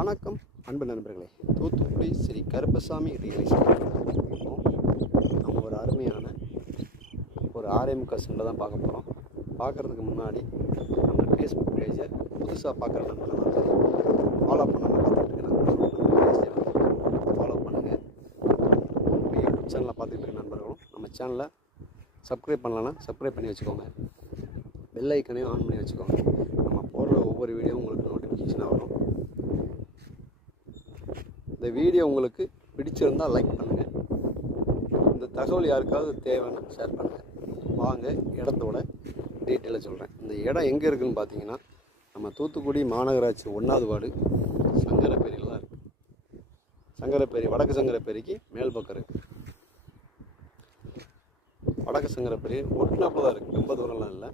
வணக்கம் அன்பு நண்பர்களே. தூத்துக்குடி ஸ்ரீ கருப்பசாமி ரியல் எஸ்டேட் நம்ம ஒரு அருமையான ஒரு ஆர்எம்க சென்டர் தான் பார்க்க போகிறோம் பார்க்குறதுக்கு முன்னாடி நம்ம ஃபேஸ்புக் பேஜை புதுசாக பார்க்குற நண்பர்கள் ஃபாலோ பண்ணாமல் பார்த்துட்டு ஃபாலோ பண்ணுங்கள் யூடியூப் சேனலில் பார்த்துட்டு இருக்க நண்பர்களும் நம்ம சேனலை சப்ஸ்கிரைப் பண்ணலன்னா சப்ஸ்கிரைப் பண்ணி வச்சுக்கோங்க. பெல் ஐக்கனையும் ஆன் பண்ணி வச்சுக்கோங்க. நம்ம போடுற ஒவ்வொரு வீடியோ உங்களுக்கு நோட்டிஃபிகேஷனாக வரும். இந்த வீடியோ உங்களுக்கு பிடிச்சிருந்தால் லைக் பண்ணுங்கள் இந்த தகவல் யாருக்காவது தேவைன்னா ஷேர் பண்ணுங்கள் வாங்க இடத்தோட டீட்டெயிலாக சொல்கிறேன் இந்த இடம் எங்கே இருக்குதுன்னு பார்த்தீங்கன்னா நம்ம தூத்துக்குடி மாநகராட்சி ஒன்றாவது வார்டு சங்கரப்பேரியில் தான் இருக்குது சங்கரப்பேரி வடக்கு சங்கரப்பேரிக்கு மேல் பக்கம் இருக்குது வடக்கு சங்கரப்பேரி ஒட்டுனாப்பில் தான் இருக்குது ரொம்ப தூரம்லாம் இல்லை.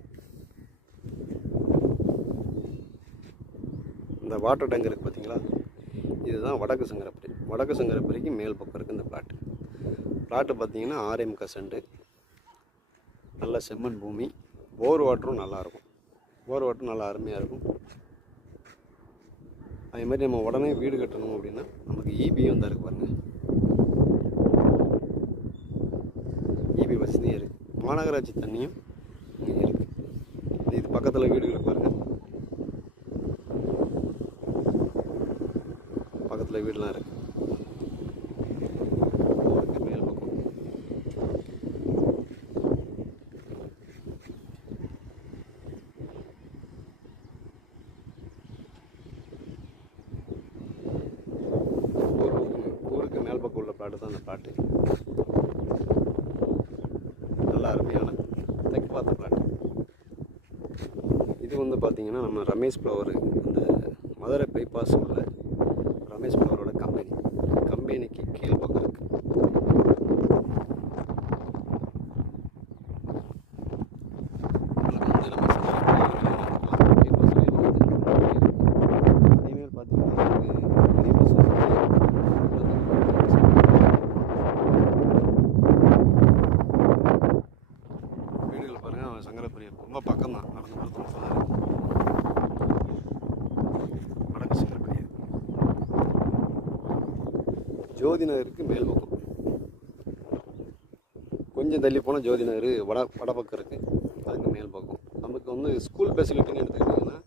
இந்த வாட்டர் டேங்க் இருக்குது பார்த்தீங்களா இதுதான் வடக்கு சங்கரப்பேரி வடக்கு சங்கரப்பேரிக்கு மேல் பக்கம் இருக்குது இந்த பிளாட்டு. பிளாட்டு பார்த்தீங்கன்னா ஆர்எம் கசண்டு. நல்ல செம்மண் பூமி. போர் வாட்டரும் நல்லாயிருக்கும். போர் வாட்டரும் நல்லா அருமையாக இருக்கும். அதே மாதிரி நம்ம உடனே வீடு கட்டணும் அப்படின்னா நமக்கு இபி வந்தால் இருக்கு பாருங்கள் இபி வசதியும் இருக்குது மாநகராட்சி தண்ணியும் இங்கே இருக்குது இது பக்கத்தில் வீடுகள் பாருங்கள் பக்கத்தில் வீடெலாம் இருக்கு ஊருக்கு மேல் பக்கம் ஊருக்கு ஊருக்கு மேல் பக்கம் உள்ள பாட்டு தான் அந்த பாட்டு. நல்ல அருமையான தைக்க பார்த்த பாட்டு. இது வந்து பார்த்தீங்கன்னா நம்ம ரமேஷ் ஃப்ளவர் அந்த மதுரை பைபாஸ் உள்ள ரமேஷ் ப்ளவர் கம்பெனிக்கு கீழ் பக்கம் இருக்கு உங்களுக்கு ரொம்ப பக்கம் தான் நடந்து போகிறது ரொம்ப தான் இருக்கு வடக்கு சங்கரப்பெரிய ஜோதி நகருக்கு மேல் பக்கம். கொஞ்சம் தள்ளி போனால் ஜோதி நகர் வட வடபக்கம் இருக்குது அதுக்கு மேல் பக்கம். நமக்கு வந்து ஸ்கூல் ஃபெசிலிட்டின்னு எடுத்துக்கிட்டிங்கன்னா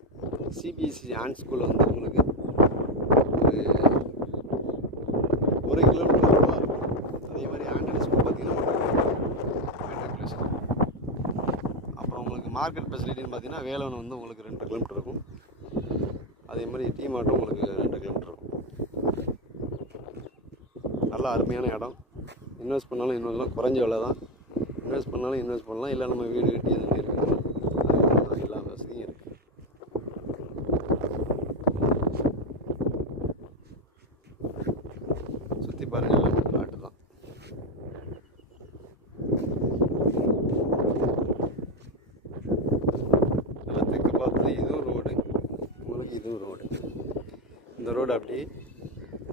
சிபிஎஸ்சி ஆண்ட் ஸ்கூல் வந்து உங்களுக்கு ஒரு ஒரு கிலோமீட்டர் ரூபா இருக்கும். அதே மாதிரி ஆண்டனி ஸ்கூல் பார்த்தீங்கன்னா மெட்ரிகுலேஷன் அப்புறம் உங்களுக்கு மார்க்கெட் ஃபெசிலிட்டின்னு பார்த்தீங்கன்னா வேலவன் வந்து உங்களுக்கு ரெண்டு கிலோமீட்டர் இருக்கும். அதே மாதிரி டீ மாட்டும் உங்களுக்கு ரெண்டு கிலோமீட்டர் இருக்கும் நல்ல அருமையான இடம். இன்வெஸ்ட் பண்ணாலும் இன்வெஸ்ட்லாம் குறைஞ்ச விலை தான். இன்வெஸ்ட் பண்ணாலும் இன்வெஸ்ட் பண்ணலாம். இல்லை நம்ம வீடு கட்டி எதுவுமே இருக்கலாம் எல்லா வசதியும் இருக்குது சுற்றி பாருங்கள் எல்லாமே தான். நல்லா தெற்கு பார்த்து இதுவும் ரோடு உங்களுக்கு இதுவும் ரோடு இந்த ரோடு அப்படியே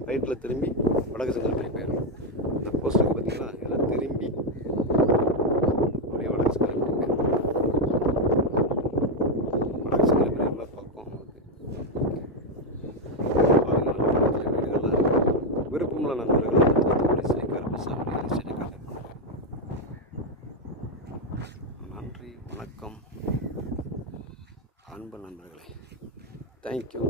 ரைட்டில் திரும்பி வடக்கு சங்கரப்பேரி போயிடும் இந்த போஸ்ட்டுக்கு பார்த்தீங்கன்னா இதெல்லாம் திரும்பி அப்படியே வடக்கு சங்கரப்பேரி போயிடும் வடக்கு சங்கரப்பேரி நல்லா பக்கம் நமக்கு வீடுகள்லாம் விருப்பமுள்ள நண்பர்கள் தூத்துக்குடி ஸ்ரீ கருப்பசாமி கான்டாக்ட் நன்றி வணக்கம். அன்பு நண்பர்களே தேங்க்யூ